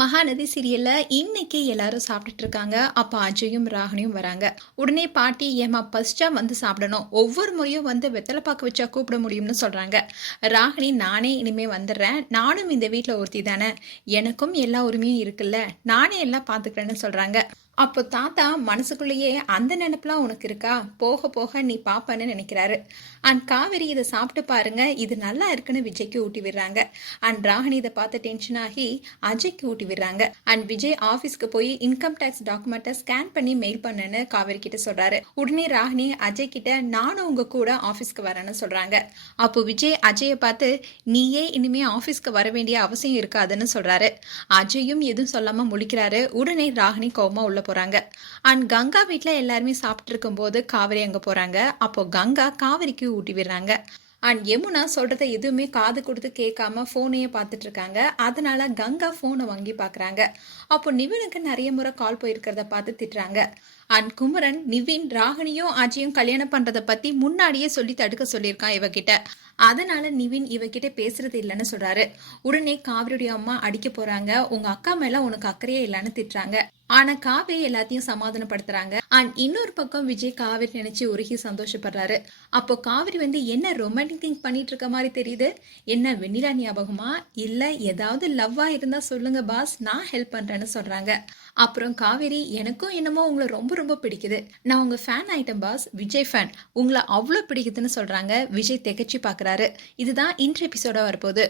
மகாநதி சீரியல்ல இன்னைக்கு எல்லாரும் சாப்பிட்டுட்டு இருக்காங்க. அப்ப அஜயும் ராகினியும் வராங்க. உடனே பாட்டி ஏமா பசிச்சா வந்து சாப்பிடணும். ஒவ்வொரு முறையும் வந்து வெத்தலை பாக்கு வச்சா கூப்பிட முடியும்னு சொல்றாங்க. ராகினி நானே இனிமே வந்துடுறேன். நானும் இந்த வீட்டில் ஒருத்தி தானே எனக்கும் எல்லா உரிமையும் இருக்குல்ல. நானே எல்லாம் பார்த்துக்கிறேன்னு சொல்றாங்க. அப்போ தாத்தா மனசுக்குள்ளேயே அந்த நினப்புலாம் உனக்கு இருக்கா? போக போக நீ பாப்பன்னு நினைக்கிறாரு. அண்ட் காவேரி இதை சாப்பிட்டு பாருங்க இது நல்லா இருக்குன்னு விஜய்க்கு ஊட்டி விடுறாங்க. அண்ட் ராகினி இதை பார்த்து டென்ஷன் ஆகி அஜய்க்கு ஊட்டி விடுறாங்க. அண்ட் விஜய் ஆஃபீஸ்க்கு போய் இன்கம் டேக்ஸ் டாக்குமெண்ட்டை ஸ்கேன் பண்ணி மெயில் பண்ணுன்னு காவேரி கிட்ட சொல்றாரு. உடனே ராகினி அஜய் கிட்ட நானும் உங்க கூட ஆஃபீஸ்க்கு வரேன்னு சொல்றாங்க. அப்போ விஜய் அஜயை பார்த்து நீயே இனிமே ஆஃபீஸ்க்கு வர வேண்டிய அவசியம் இருக்காதுன்னு சொல்றாரு. அஜயும் எதுவும் சொல்லாம முழிக்கிறாரு. உடனே ராகினி கோமா உள்ள போறாங்க. அண்ட் கங்கா வீட்டில் எல்லாருமே சாப்பிட்டு இருக்கும்போது காவிரி அங்கே போறாங்க. அப்போ கங்கா காவேரிக்கு ஊட்டி விடுறாங்க. அண்ட் யமுனா சொல்கிறத எதுவுமே காது கொடுத்து கேட்காம ஃபோனையே பார்த்துட்டு இருக்காங்க அதனால கங்கா ஃபோனை வாங்கி பார்க்குறாங்க. அப்போ நிவினுக்கு நிறைய முறை கால் போயிருக்கிறத பார்த்து திட்டுறாங்க. அண்ட் குமரன் நிவின் ராகினியும் அஜயும் கல்யாணம் பண்ணுறதை பத்தி முன்னாடியே சொல்லி தடுக்க சொல்லியிருக்கான் இவகிட்ட. அதனால நிவின் இவகிட்ட பேசுறது இல்லைன்னு சொல்றாரு. உடனே காவிரியுடைய அம்மா அடிக்க போறாங்க. உங்க அக்கா மேல உனக்கு அக்கறையே இல்லைன்னு திட்டுறாங்க. ஆனா காவேரி எல்லாத்தையும் சமாதானப்படுத்துறாங்க. அண்ட் இன்னொரு பக்கம் விஜய் காவிரி நினைச்சு உருகி சந்தோஷப்படுறாரு. அப்போ காவிரி வந்து என்ன ரொமான்டிக் திங்க் பண்ணிட்டு இருக்க மாதிரி தெரியுது? என்ன வெண்ணிலா ஞாபகமா? இல்ல ஏதாவது லவ்வா இருந்தா சொல்லுங்க பாஸ் நான் ஹெல்ப் பண்றேன்னு சொல்றாங்க. அப்புறம் காவேரி எனக்கும் என்னமோ உங்களை ரொம்ப ரொம்ப பிடிக்குது. நான் உங்க ஃபேன் ஆயிட்டேன் பாஸ் விஜய் ஃபேன் உங்களை அவ்வளோ பிடிக்குதுன்னு சொல்றாங்க. விஜய் திகச்சு பார்க்குறாரு. இதுதான் இன்ட்ரு எபிசோட வரப்போகுது.